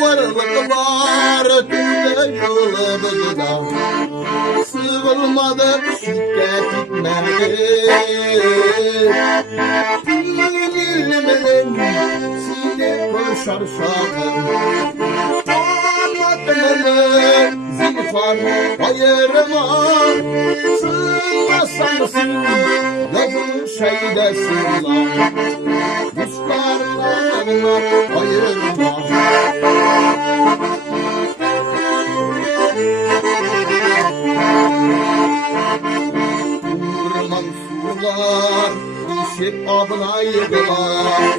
Varlık var tüyle yolumuzda, sığılmadı şiddet etmedi. Dilimizin sine koşar şahım, anlatımını zinfar ayırma. Sığmasan sil, yazın şeydesin lan, Ruslarla ayırma. Urman sular, işip abına yıkılar,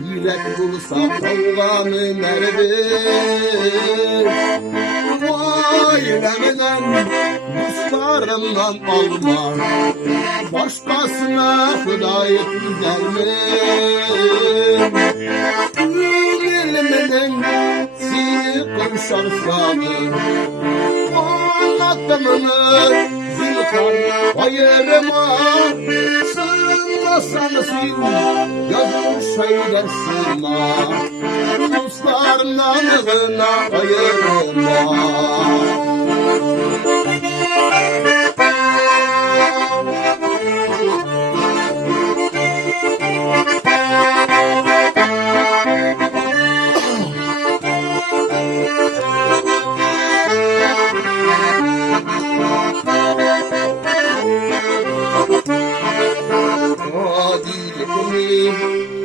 yürek bulsa kavganı nerede? Vay demeden, Ruslarımdan alma, başkasına hıdayet güzel mi? Diliminin seni konuşar şahı, anlatımını zinfar ayırma. Sığmasan sil, yazın şeyden sığma, Ruslarla nığına ayırma.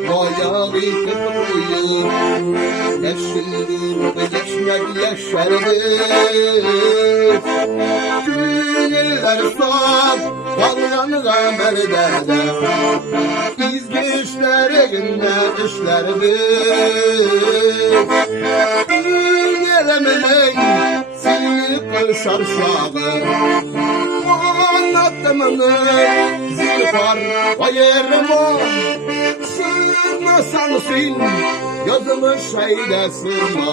Bayağı kıtmıyı, yaşındır ve yaşmak yaşardır. Günler saf, bağlanığa merderde, izgi işlerinde işlerdir. Gelemeyin, seni kırşar şahı, anlatımını zinfar ayırma. Sığmasan sil, yazımı şeyde sığma,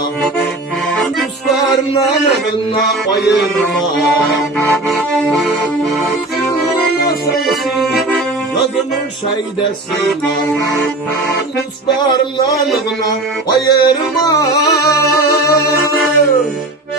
Ruslarla nığına ayırma. Sığmasan sil, yazımı şeyde sığma, Ruslarla nığına ayırma.